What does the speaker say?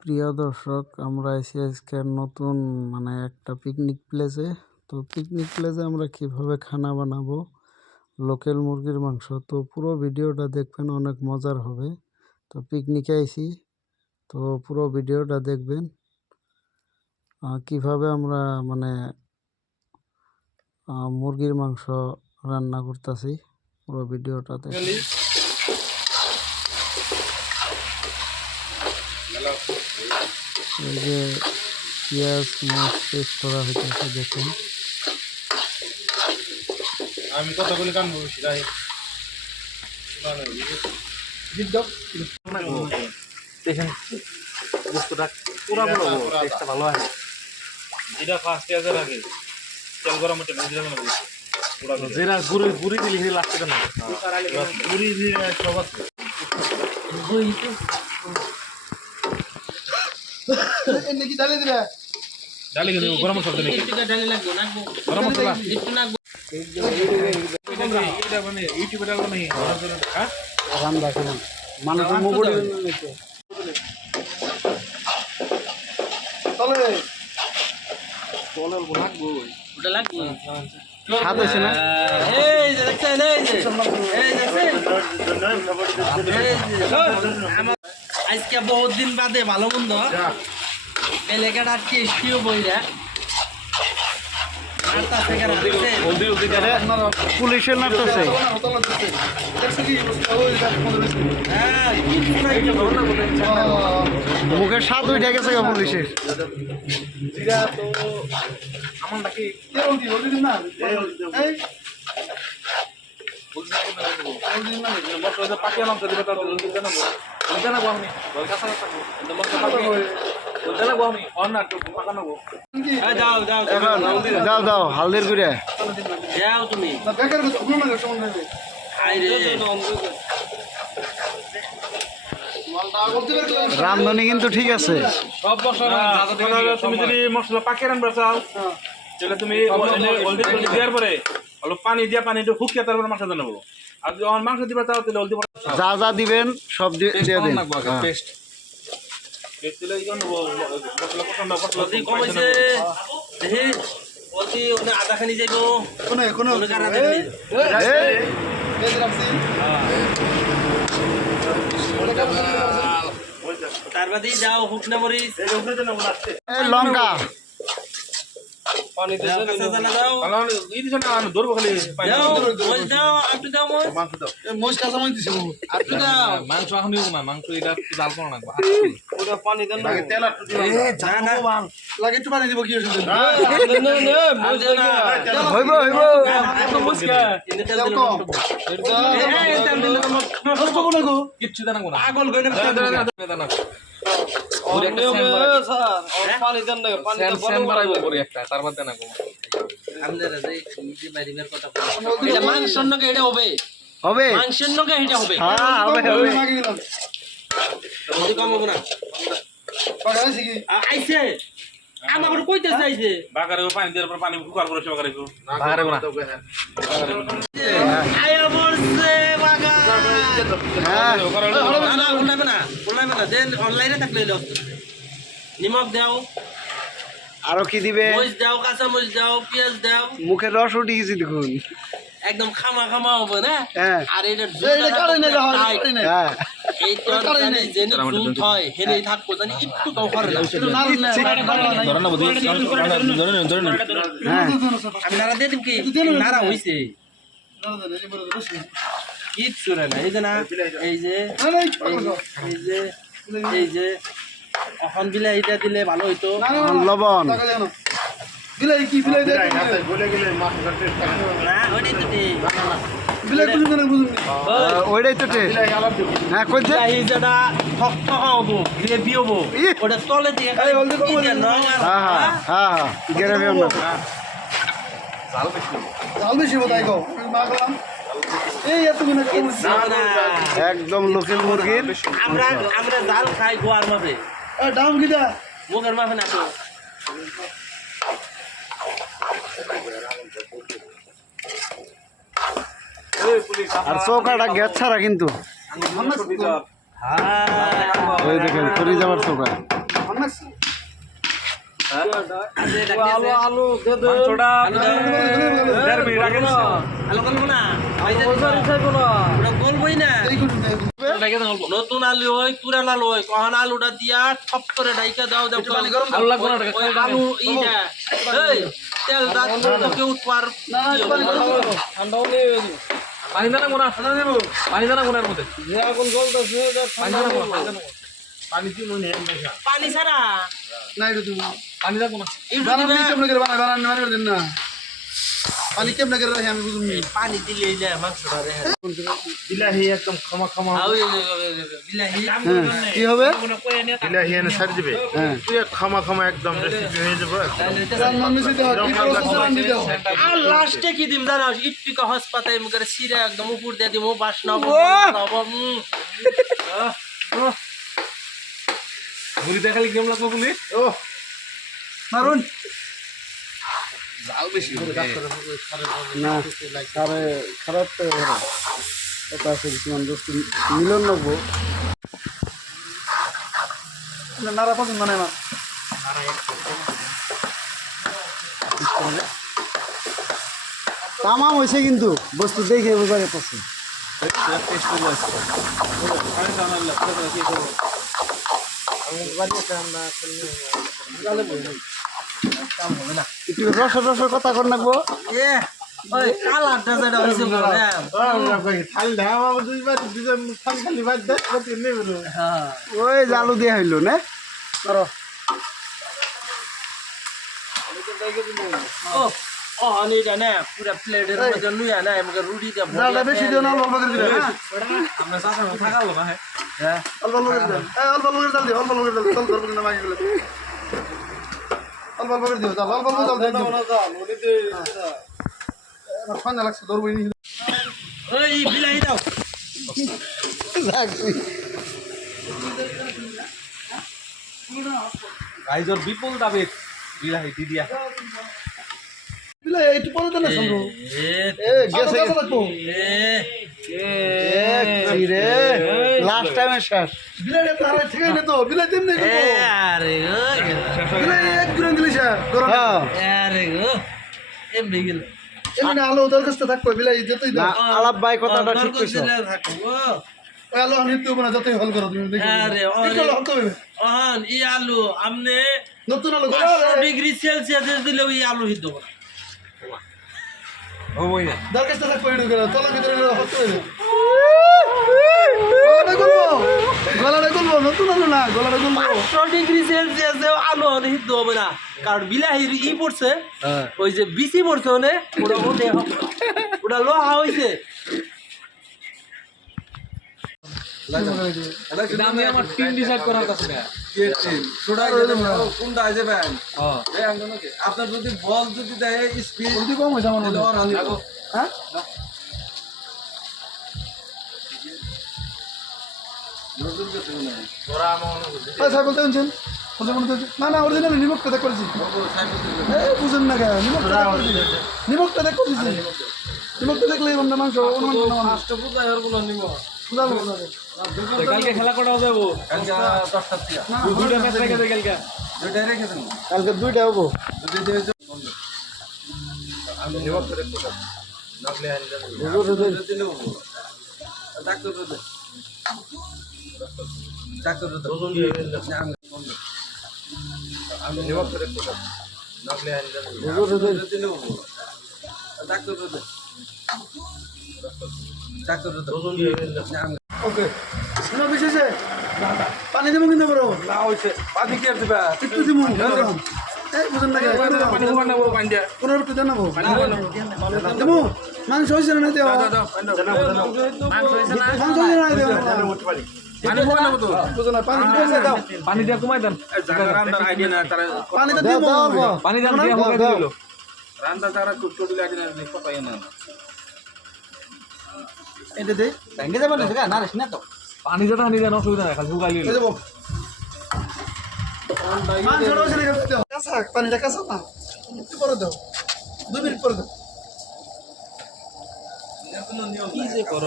প্রিয় দর্শক, আমরা এসে আজকে নতুন একটা পিকনিক প্লেসে। তো পিকনিক প্লেসে আমরা কিভাবে খানা বানাবো লোকাল মুরগির মাংস, তো পুরো ভিডিওটা দেখবেন, অনেক মজার হবে। তো পিকনিকে আইছি, তো পুরো ভিডিওটা দেখবেন কিভাবে আমরা মুরগির মাংস রান্না করতেছি। পুরো ভিডিওটা দেখবেন। এই যে পেঁয়াজ মাছ পেস্ট করা হইতেছে, দেখুন। আমি কথা বলে কাম বলছি তাই দেখেন বস্তুটা পুরো বড় টেস্টটা ভালো আছে। যেটা ফার্স্ট ইয়ারের আগে তেল গরম হতে বুঝলাম না, পুরো যেটা গুড়ি গুড়ি দিলি লাস্টে না গুড়ি দিয়ে সব আছে। এনে কি ডালে দিবা? ডালি গেলে গরম মশলা দিলে একটু ডালে লাগবে না, গরম মশলা একটু লাগবে। এইটা মানে ইউটিউবে ডালবো না, হ্যাঁ রান্না করুন মানুষ মুগুড়ি নিতে চলে চলে লাগবো ওটা লাগবে। স্বাদ হয়েছে না? এই যে দেখছেন, এই যে আজকে বহুত দিন বাদে ভালো মন্দ এলাকাটা আজকে এসিও বইরা পুলিশের নামতেছে। মুখের স্বাদ উঠে গেছে পুলিশের। আমার নাকি পাকিয়ে নাম দিবে তার জানাবো আমি জানাবো আমি অন্য পাকানো যাও যাও এখন দাও দাও হালদির গুঁড়ে যাও তুমি রান্ধনি কিন্তু ঠিক আছে। সব মশলা তুমি যদি মশলা পাকিয়ে রান্না চাও তাহলে তুমি দেওয়ার পরে অল্প পানি দিয়া পানি একটু হুকিয়ে তারপরে মাংস জানাবো। আর যদি মাংস দিবা চাও তাহলে হলদি যা যা দিবেন সব দিয়ে দিন। পেস্ট দিলে এই জন্য মশলা পছন্দ মশলা কম হয়েছে দেখি বলছি ওখানে আদা খানি যাইবো কোনো তার বাদে যাও হুকনা মরিচ লঙ্কা পানি দাও এই দিছ না ধরবো খালি দাও আপনি দাও মোষ কাঁচা মাছ দিছি আপনি দাও মাংস এখন দিব না, মাংস এটা জাল করো না ওটা পানি দেন না, তেল একটু দিও না লাগে একটু পানি দিব কি হইছে না হইব হইব তো মুসকা ইনে তেল দিলে তেল দিলে তো নষ্ট করব না গো, কিচ্ছু দেনা কোনা পাগল কইনা দেনা পানি দেন না, পানি গরম বাড়াইবো পরে একটা তারপর দেনা কো আমাদের এই নিজে বাইরের কথা বলি। এটা মাংসের নগে এটা হবে হবে মাংসের নগে এটা হবে। হ্যাঁ হবে হবে যদি কম হবে না পাগাইছি কি আইছে আমার কইতে চাইছে বাগারে পানি দেওয়ার পর পানি কুকার করে সেবা করে বাগারে না আয়া বলছে বাগা হ্যাঁ না উল্লাবে না দেন অনলাইনে থাকলে হলো নিমক দাও, আরো কি দিবে? মরিচ দাও, কাঁচা মরিচ দাও, পেঁয়াজ দাও, মুখের রস উঠে গেছে দেখুন। একদম খামা খামা হবে না। হ্যাঁ আর এটা হ্যাঁ এই তো জানি জেনে জুত হয় হেনেই থাকবো জানি একটু কাউ করে না হ্যাঁ আমি নাড়া দিয়ে দিম কি নাড়া হইছে কিচ্ছু না এই যে না এই যে এই যে এখন বিলে এইটা দিলে ভালো হইতো। লবণ না ওইটাই তো ঠিক ওইটাই তো টেস্ট। হ্যাঁ কইছে এই যেটা শক্ত হবো গ্রেভি হবো ওটা তলে দিয়ে হ্যাঁ হ্যাঁ হ্যাঁ হ্যাঁ গ্রেভি না একদম লোকাল মুরগির আমরা জাল খাই গোয়ার মাঝে দাম কিটা মুখের মাঝে না তো আর চৌকাটা গ্যাস ছাড়া কিন্তু ওই দেখেন চলে যাবার চৌকা। আলু মাংসটা 1.5 মিনিট আগে দিছে। আলু করবো না বলবোই না নতুন আলু হয় পুরান আলু হয় কখন আলুটা দিয়া ঠপ করে ডাইকা দাও আলু লাগবে না, ওই আলু ইটা এই তেলটা তোকে উঠবার পানি দানা কোনা পানি দানা কোনার মধ্যে পানি কি মনে পানি ছাড়া পানি দাও কোনা পানি দিলে যায় মাংসটা রে বিলাহি একদম খামা খামা বিলাহি কি হবে? বিলাহি এনে ছাড় দিবে তুই খামা খামা একদম রেসিপি হয়ে যাবে আর লাস্টে কি দিম জানো ইটপিকা হাসপাতালে মুখে সিরা একদম উপর দিয়ে দিমু বাসনা মুড়ি দেখালি কেমন লাগবে বলি ও মারুন না সারে খারাপ তো কথা আছে কিছুমান বস্তু মিলন নবো নারা পছন্দ নাই আমার তামাম হয়েছে কিন্তু বস্তু দেখে বোঝা গেছে একটু রসের কথা কর নাকবো এ ওই কালারটা যেটা হইছে ওই জালু দিয়ে হইলো না করো ও ও অনিটা না পুরা প্লেটের মধ্যে নুয়া না আমাকে রুটি দে জালটা বেশি দিও না অল্প করে দিলে হ্যাঁ আমরা সাথে থাকালো না হ্যাঁ অল্প করে দিও অল্প করে জাল দিও অল্প করে জাল দিও অল্প করে না মাগি গেলে অল্প করে দিও জাল অল্প করে জাল দিও আমার ফান্ডা লাগছে ধরবই নি ওই বিলাহি দাও গাইজর বিপুল দাবে বিলাহি দিদিয়া বিলা একটু পরে দেন না সামনে এ গেছে লাগবো কি রে লাস্ট টাইমে শেষ বিলাটা তারা ঠিক আছে তো বিলা তেমনি এ আরে গো বিলা এক গ্রাম দিলি স্যার হ্যাঁ আরে গো এম বিগিল এমনি আলো দরখাস্ত থাকবে বিলা যতই দাও আলাপ ভাই কথাটা ঠিক কইছো থাকবো আলো নিতে হবে না যতই হল করো তুমি দেখো আরে অহন ই আলু আমনে নতুন আলো 500 ডিগ্রি সেলসিয়াস দিলে ওই আলু হিদ্ধ করে হবই না দরখাস্ত থাকবে এটা করে তলার ভিতরে হতে হবে গলাটা গুলবো নতুন আলো না গলাটা গুলবো 500 ডিগ্রি সেলসিয়াস আলু হিদ্ধ হবে না কারণ বিলাহির ই পড়ছে ওই যে বিসি পড়ছে ওনে ওটা ওঠে ওটা লোহা হইছে আমি আমার টিম ডিসাইড করার কাছে না কোনটা আছে ব্যান আপনার যদি বল যদি দেয় স্পিড যদি কম হয়েছে আমার মনে হয়। হ্যাঁ সাহেব বলতে শুনছেন না না অরিজিনাল নিমকটা দেখ করেছি বুঝেন না কেন নিমকটা দেখ করেছি নিমকটা দেখলে আমরা মাংস কালকে খেলা করা যাবো দুইটা ম্যাচ রেখে দেয় কালকে দুইটাই রেখে দেন কালকে দুইটা হবো ওকে শোনো বিশেষে পানি দেবো কিন্তু বড় না হইছে পানি কি আর দিবা একটু দিব এই বুঝেন না পানি হুয়া না বড় পানি দিয়া কোনো একটু দেন নেবো দেবো মাংস হয়েছে না দেওয়া মাংস হয়েছে না দেওয়া পানি হুয়া না তো বুঝো না পানি দিতে দাও পানি দিয়া কমাই দেন জায়গা রান্দার আইডিয়া না তারা পানি তো দিব পানি দেন দিয়া হুয়া দিল রান্দা যারা টুকটো দিলে আইডিয়া না কথাই না এটা দে ব্যাংকে যাবেন না রেশ না তো পানি যেটা হানি দেন অসুবিধা নাই খালি হুগাই লিল দেবো মাংস রয়েছে না কাঁচা পানিটা কাঁচা না একটু পরে দাও 2 মিনিট পরে দাও কি যে করো